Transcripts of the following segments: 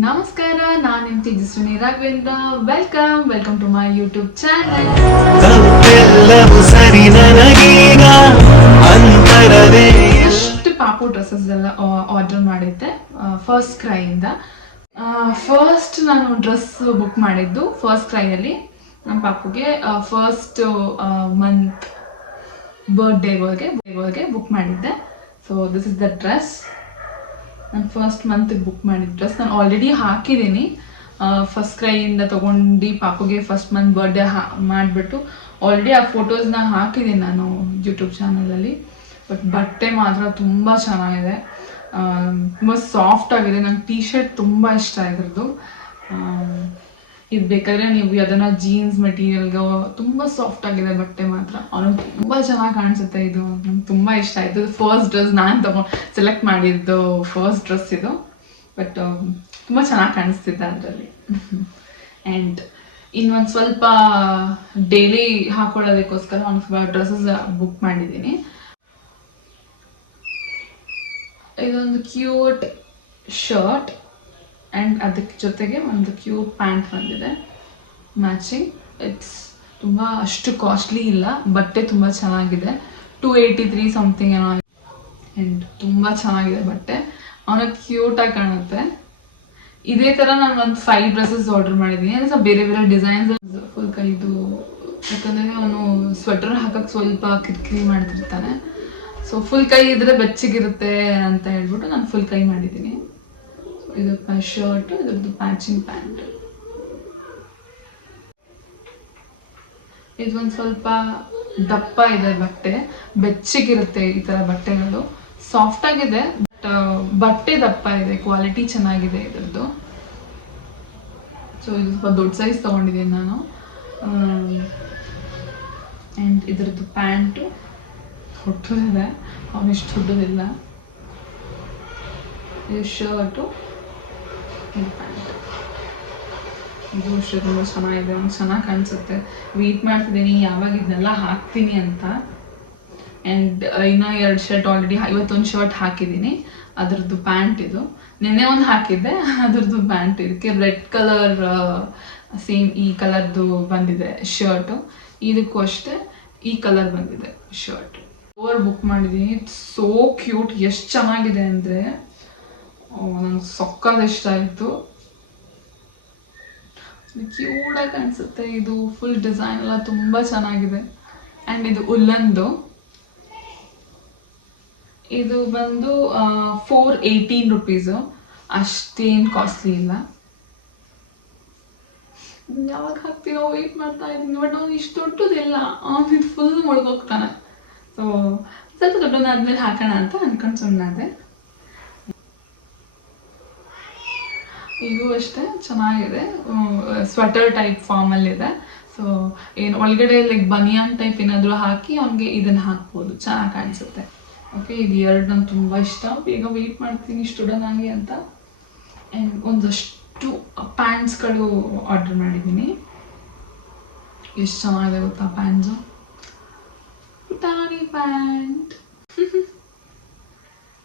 ನಮಸ್ಕಾರ, ನಾನು ನಿಮ್ಮ Tejaswini Raghavendra. Welcome to my YouTube channel. ಎಷ್ಟು ಪಾಪು ಡ್ರೆಸ್ಸಸ್ ಎಲ್ಲ ಆರ್ಡರ್ ಮಾಡಿದ್ದೆ ಫಸ್ಟ್ ಕ್ರೈಯಿಂದ. ಫಸ್ಟ್ ನಾನು ಡ್ರೆಸ್ ಬುಕ್ ಮಾಡಿದ್ದು ಫಸ್ಟ್ ಕ್ರೈಯಲ್ಲಿ ನಮ್ಮ ಪಾಪುಗೆ ಫಸ್ಟ್ ಮಂತ್ ಬರ್ಡೇಗೆ ಬುಕ್ ಮಾಡಿದ್ದೆ. So this is the dress. ನಾನು ಫಸ್ಟ್ ಮಂತಿಗೆ ಬುಕ್ ಮಾಡಿದ ಡ್ರೆಸ್ ನಾನು ಆಲ್ರೆಡಿ ಹಾಕಿದ್ದೀನಿ. ಫಸ್ಟ್ ಕ್ರೈಯಿಂದ ತೊಗೊಂಡು ಪಾಪುಗೆ ಫಸ್ಟ್ ಮಂತ್ ಬರ್ಡೇ ಮಾಡಿಬಿಟ್ಟು ಆಲ್ರೆಡಿ ಆ ಫೋಟೋಸ್ನ ಹಾಕಿದ್ದೀನಿ ನಾನು ಯೂಟ್ಯೂಬ್ ಚಾನಲಲ್ಲಿ. ಬಟ್ ಬಟ್ಟೆ ಮಾತ್ರ ತುಂಬ ಚೆನ್ನಾಗಿದೆ, ತುಂಬ ಸಾಫ್ಟ್ ಆಗಿದೆ. ನಂಗೆ ಟೀ ಶರ್ಟ್ ತುಂಬ ಇಷ್ಟ ಇದ್ರದ್ದು. ಇದು ಬೇಕಾದರೆ ನೀವು ಅದನ್ನು ಜೀನ್ಸ್ ಮೆಟೀರಿಯಲ್ಗೆ ತುಂಬ ಸಾಫ್ಟ್ ಆಗಿದೆ ಬಟ್ಟೆ ಮಾತ್ರ. ಅವನಿಗೆ ತುಂಬ ಚೆನ್ನಾಗಿ ಕಾಣಿಸುತ್ತೆ. ಇದು ನಂಗೆ ತುಂಬ ಇಷ್ಟ ಆಯಿತು. ಫಸ್ಟ್ ಡ್ರೆಸ್ ನಾನು ಸೆಲೆಕ್ಟ್ ಮಾಡಿದ್ದು ಫಸ್ಟ್ ಡ್ರೆಸ್ ಇದು. ಬಟ್ ತುಂಬ ಚೆನ್ನಾಗಿ ಕಾಣಿಸ್ತಿದ್ದೆ ಅದರಲ್ಲಿ. ಆ್ಯಂಡ್ ಇನ್ನೊಂದು ಸ್ವಲ್ಪ ಡೈಲಿ ಹಾಕೊಳ್ಳೋದಕ್ಕೋಸ್ಕರ ಒಂದು ಡ್ರೆಸ್ಸಸ್ ಬುಕ್ ಮಾಡಿದ್ದೀನಿ. ಇದೊಂದು ಕ್ಯೂಟ್ ಶರ್ಟ್ ಆ್ಯಂಡ್ ಅದಕ್ಕೆ ಜೊತೆಗೆ ಒಂದು ಕ್ಯೂಟ್ ಪ್ಯಾಂಟ್ ಬಂದಿದೆ ಮ್ಯಾಚಿಂಗ್. ಇಟ್ಸ್ ತುಂಬ ಅಷ್ಟು ಕಾಸ್ಟ್ಲಿ ಇಲ್ಲ, ಬಟ್ಟೆ ತುಂಬ ಚೆನ್ನಾಗಿದೆ. 283 ಸಮಥಿಂಗ್ ಏನೋ. ಆ್ಯಂಡ್ ತುಂಬ ಚೆನ್ನಾಗಿದೆ ಬಟ್ಟೆ. ಅವನಿಗೆ ಕ್ಯೂಟಾಗಿ ಕಾಣುತ್ತೆ. ಇದೇ ಥರ ನಾನು ಒಂದು 5 ಡ್ರೆಸ್ಸಸ್ ಆರ್ಡರ್ ಮಾಡಿದ್ದೀನಿ. ಅಂದರೆ ಸ್ವಲ್ಪ ಬೇರೆ ಬೇರೆ ಡಿಸೈನ್ಸ್ ಫುಲ್ ಕೈದು, ಯಾಕಂದರೆ ಅವನು ಸ್ವೆಟರ್ ಹಾಕಕ್ಕೆ ಸ್ವಲ್ಪ ಕಿರಿಕಿರಿ ಮಾಡ್ತಿರ್ತಾನೆ. ಸೊ ಫುಲ್ ಕೈ ಇದ್ರೆ ಬೆಚ್ಚಗಿರುತ್ತೆ ಅಂತ ಹೇಳ್ಬಿಟ್ಟು ನಾನು ಫುಲ್ ಕೈ ಮಾಡಿದ್ದೀನಿ. ಇದು ಶರ್ಟ್, ಇದ್ರದ್ದು ಮ್ಯಾಚಿಂಗ್ ಪ್ಯಾಂಟ್. ಇದೊಂದು ಸ್ವಲ್ಪ ದಪ್ಪ ಇದೆ ಬಟ್ಟೆ, ಬೆಚ್ಚಗಿರುತ್ತೆ ಈ ಥರ ಬಟ್ಟೆಗಳು. ಸಾಫ್ಟ್ ಆಗಿದೆ ಬಟ್ ಬಟ್ಟೆ ದಪ್ಪ ಇದೆ, ಕ್ವಾಲಿಟಿ ಚೆನ್ನಾಗಿದೆ ಇದ್ರದ್ದು. ಸೊ ಇದು ಸ್ವಲ್ಪ ದೊಡ್ಡ ಸೈಜ್ ತೊಗೊಂಡಿದ್ದೀನಿ ನಾನು. ಆ್ಯಂಡ್ ಇದ್ರದ್ದು ಪ್ಯಾಂಟು ದೊಡ್ಡದಿದೆ, ಅವನಿಷ್ಟು ದೊಡ್ಡದಿಲ್ಲ. ಇದು ಶರ್ಟು, ಇದು ಪ್ಯಾಂಟ್. ಇದು ಅಷ್ಟೇ ತುಂಬ ಚೆನ್ನಾಗಿದೆ, ಅವ್ನು ಚೆನ್ನಾಗಿ ಕಾಣಿಸುತ್ತೆ. ವೆಯ್ಟ್ ಮಾಡ್ತಿದ್ದೀನಿ ಯಾವಾಗ ಇದನ್ನೆಲ್ಲ ಹಾಕ್ತೀನಿ ಅಂತ. ಆ್ಯಂಡ್ ಇನ್ನೂ 2 ಶರ್ಟ್ ಆಲ್ರೆಡಿ, ಇವತ್ತೊಂದು ಶರ್ಟ್ ಹಾಕಿದ್ದೀನಿ. ಅದರದ್ದು ಪ್ಯಾಂಟ್ ಇದು. ನೆನ್ನೆ ಒಂದು ಹಾಕಿದ್ದೆ, ಅದ್ರದ್ದು ಪ್ಯಾಂಟ್. ಇದಕ್ಕೆ ರೆಡ್ ಕಲರ್ ಸೇಮ್ ಈ ಕಲರ್ದು ಬಂದಿದೆ ಶರ್ಟು. ಇದಕ್ಕೂ ಅಷ್ಟೇ ಈ ಕಲರ್ ಬಂದಿದೆ ಶರ್ಟ್. ಬುಕ್ ಮಾಡಿದ್ದೀನಿ. It's so cute. ಎಷ್ಟು ಚೆನ್ನಾಗಿದೆ ಅಂದರೆ ನಂಗೆ ಸೊಕ್ಕಾದ ಇಷ್ಟ ಆಯಿತು. ಕ್ಯೂಟಾಗಿ ಕಾಣಿಸುತ್ತೆ. ಇದು ಫುಲ್ ಡಿಸೈನ್ ಎಲ್ಲ ತುಂಬ ಚೆನ್ನಾಗಿದೆ. ಆ್ಯಂಡ್ ಇದು ಉಲ್ಲನ್ದು. ಇದು ಬಂದು 418 ರುಪೀಸು. ಅಷ್ಟೇನು ಕಾಸ್ಟ್ಲಿ ಇಲ್ಲ. ಯಾವಾಗ ಹಾಕ್ತೀನೋ ವೆಯ್ಟ್ ಮಾಡ್ತಾ ಇದ್ದೀನಿ. ಬಟ್ ಅವ್ನು ಇಷ್ಟು ದೊಡ್ಡದಿಲ್ಲ, ಅವನು ಫುಲ್ ಮುಳುಗೋಗ್ತಾನೆ. ಸೊ ಸ್ವಲ್ಪ ದೊಡ್ಡದಾದ್ಮೇಲೆ ಹಾಕೋಣ ಅಂತ ಅಂದ್ಕೊಂಡು ಸುಮ್ಮನಾದೆ. ಇದು ಅಷ್ಟೇ ಚೆನ್ನಾಗಿದೆ, ಸ್ವೆಟರ್ ಟೈಪ್ ಫಾರ್ಮಲ್ಲಿದೆ. ಸೊ ಏನು ಒಳಗಡೆ ಲೈಕ್ ಬನಿಯಾನ್ ಟೈಪ್ ಏನಾದರೂ ಹಾಕಿ ಅವನಿಗೆ ಇದನ್ನು ಹಾಕ್ಬೋದು, ಚೆನ್ನಾಗಿ ಕಾಣಿಸುತ್ತೆ. ಓಕೆ, ಇದು 2 ನಂಗೆ ತುಂಬ ಇಷ್ಟ. ಬೇಗ ವೆಯ್ಟ್ ಮಾಡ್ತೀನಿ ಇಷ್ಟೊಡನಾಗಿ ಅಂತ. ಆ್ಯಂಡ್ ಒಂದಷ್ಟು ಪ್ಯಾಂಟ್ಸ್ಗಳು ಆರ್ಡರ್ ಮಾಡಿದ್ದೀನಿ. ಎಷ್ಟು ಚೆನ್ನಾಗಿದೆ ಗೊತ್ತಾ ಪ್ಯಾಂಟ್ಸು. ಪುಟಾಣಿ ಪ್ಯಾಂಟ್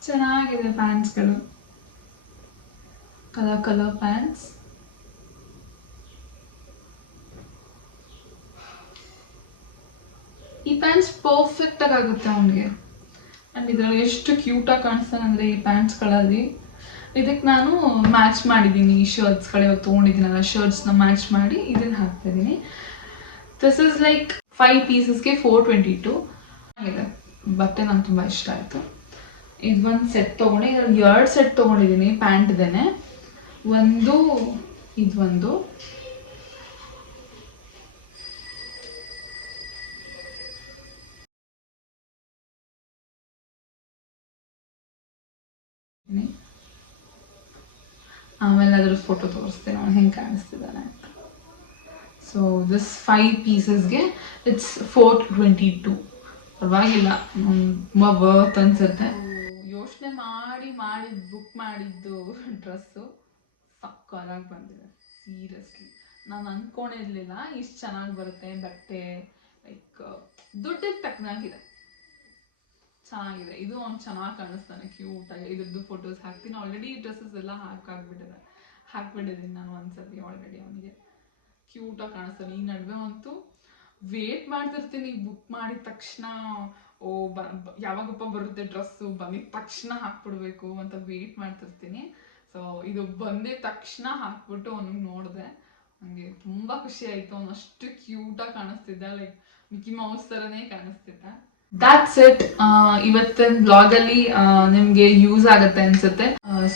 ಚೆನ್ನಾಗಿದೆ ಪ್ಯಾಂಟ್ಸ್ಗಳು. Colour pants. ಈ ಪ್ಯಾಂಟ್ಸ್ ಪರ್ಫೆಕ್ಟಾಗಿ ಆಗುತ್ತೆ ಅವನಿಗೆ. ಆ್ಯಂಡ್ ಇದರಲ್ಲಿ ಎಷ್ಟು ಕ್ಯೂಟಾಗಿ ಕಾಣಿಸ್ತಾನೆ ಅಂದರೆ ಈ ಪ್ಯಾಂಟ್ಸ್ಗಳಲ್ಲಿ. ಇದಕ್ಕೆ ನಾನು ಮ್ಯಾಚ್ ಮಾಡಿದ್ದೀನಿ ಈ ಶರ್ಟ್ಸ್ಗಳು. ಇವಾಗ ತೊಗೊಂಡಿದ್ದೀನಲ್ಲ, ಶರ್ಟ್ಸ್ನ ಮ್ಯಾಚ್ ಮಾಡಿ ಇದನ್ನು ಹಾಕ್ತಾಯಿದ್ದೀನಿ. ದಿಸ್ ಇಸ್ ಲೈಕ್ 5 ಪೀಸಸ್ಗೆ 422 ಆಗಿದೆ. ಬಟ್ಟೆ ನಂಗೆ ತುಂಬ ಇಷ್ಟ ಆಯಿತು. ಇದೊಂದು ಸೆಟ್ ತೊಗೊಂಡು, ಇದರಲ್ಲಿ 2 ಸೆಟ್ ತೊಗೊಂಡಿದ್ದೀನಿ ಪ್ಯಾಂಟ್ದೇನೆ. ಒಂದು ಇದೊಂದು, ಆಮೇಲೆ ಅದ್ರ ಫೋಟೋ ತೋರಿಸ್ತೇನೆ ಅವನು ಹೆಂಗೆ ಕಾಣಿಸ್ತಿದ್ದಾನೆ ಅಂತ. ಸೊ ದಿಸ್ 5 ಪೀಸಸ್ಗೆ ಇಟ್ಸ್ 422. ಪರವಾಗಿಲ್ಲ, ತುಂಬ ವರ್ತ್ ಅನ್ಸುತ್ತೆ. ಯೋಚನೆ ಮಾಡಿ ಬುಕ್ ಮಾಡಿದ್ದು ಡ್ರೆಸ್ಸು ಸಕ್ಕತ್ತಾಗಿ ಬಂದಿದೆ. ಸೀರಿಯಸ್ಲಿ ನಾನು ಅಂದ್ಕೊಂಡಿರಲಿಲ್ಲ ಇಷ್ಟು ಚೆನ್ನಾಗಿ ಬರುತ್ತೆ ಬಟ್ಟೆ. ಲೈಕ್ ದುಡ್ಡಿಗೆ ತಕ್ಕನಾಗಿದೆ, ಚೆನ್ನಾಗಿದೆ. ಇದು ಅವ್ನು ಚೆನ್ನಾಗಿ ಕಾಣಿಸ್ತಾನೆ ಕ್ಯೂಟಾಗಿ. ಇದ್ರದ್ದು ಫೋಟೋಸ್ ಹಾಕ್ತೀನಿ. ಆಲ್ರೆಡಿ ಡ್ರೆಸ್ಸಸ್ ಎಲ್ಲ ಹಾಕಾಗ್ಬಿಟ್ಟಿದೆ. ಹಾಕ್ಬಿಟ್ಟಿದ್ದೀನಿ ನಾನು ಒಂದ್ಸತಿ ಆಲ್ರೆಡಿ ಅವನಿಗೆ. ಕ್ಯೂಟಾಗಿ ಕಾಣಿಸ್ತಾನೆ. ಈ ನಡುವೆ ಅಂತೂ ವೇಟ್ ಮಾಡ್ತಿರ್ತೀನಿ ಬುಕ್ ಮಾಡಿದ ತಕ್ಷಣ, ಓ ಯಾವಾಗಪ್ಪ ಬರುತ್ತೆ ಡ್ರೆಸ್ಸು, ಬಂದಿದ ತಕ್ಷಣ ಹಾಕ್ಬಿಡ್ಬೇಕು ಅಂತ ವೇಟ್ ಮಾಡ್ತಿರ್ತೀನಿ. ಸೊ ಇದು ಬಂದಿದ ತಕ್ಷಣ ಹಾಕ್ಬಿಟ್ಟು ಅವನಿಗೆ ನೋಡಿದೆ, ನನಗೆ ತುಂಬ ಖುಷಿ ಆಯಿತು. ಅವನು ಅಷ್ಟು ಕ್ಯೂಟಾಗಿ ಕಾಣಿಸ್ತಿದ್ದ, ಲೈಕ್ ಮಿಕ್ಕಿ ಮೌಸ್ ಥರನೇ ಕಾಣಿಸ್ತಿದ್ದ. That's it. ಇವತ್ತಿನ ಬ್ಲಾಗಲ್ಲಿ ನಿಮಗೆ ಯೂಸ್ ಆಗುತ್ತೆ ಅನ್ಸುತ್ತೆ.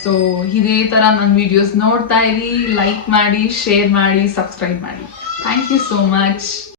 ಸೊ ಇದೇ ಥರ ನನ್ನ ವಿಡಿಯೋಸ್ ನೋಡ್ತಾ ಇರಿ, ಲೈಕ್ ಮಾಡಿ, ಶೇರ್ ಮಾಡಿ, ಸಬ್ಸ್ಕ್ರೈಬ್ ಮಾಡಿ. Thank you so much.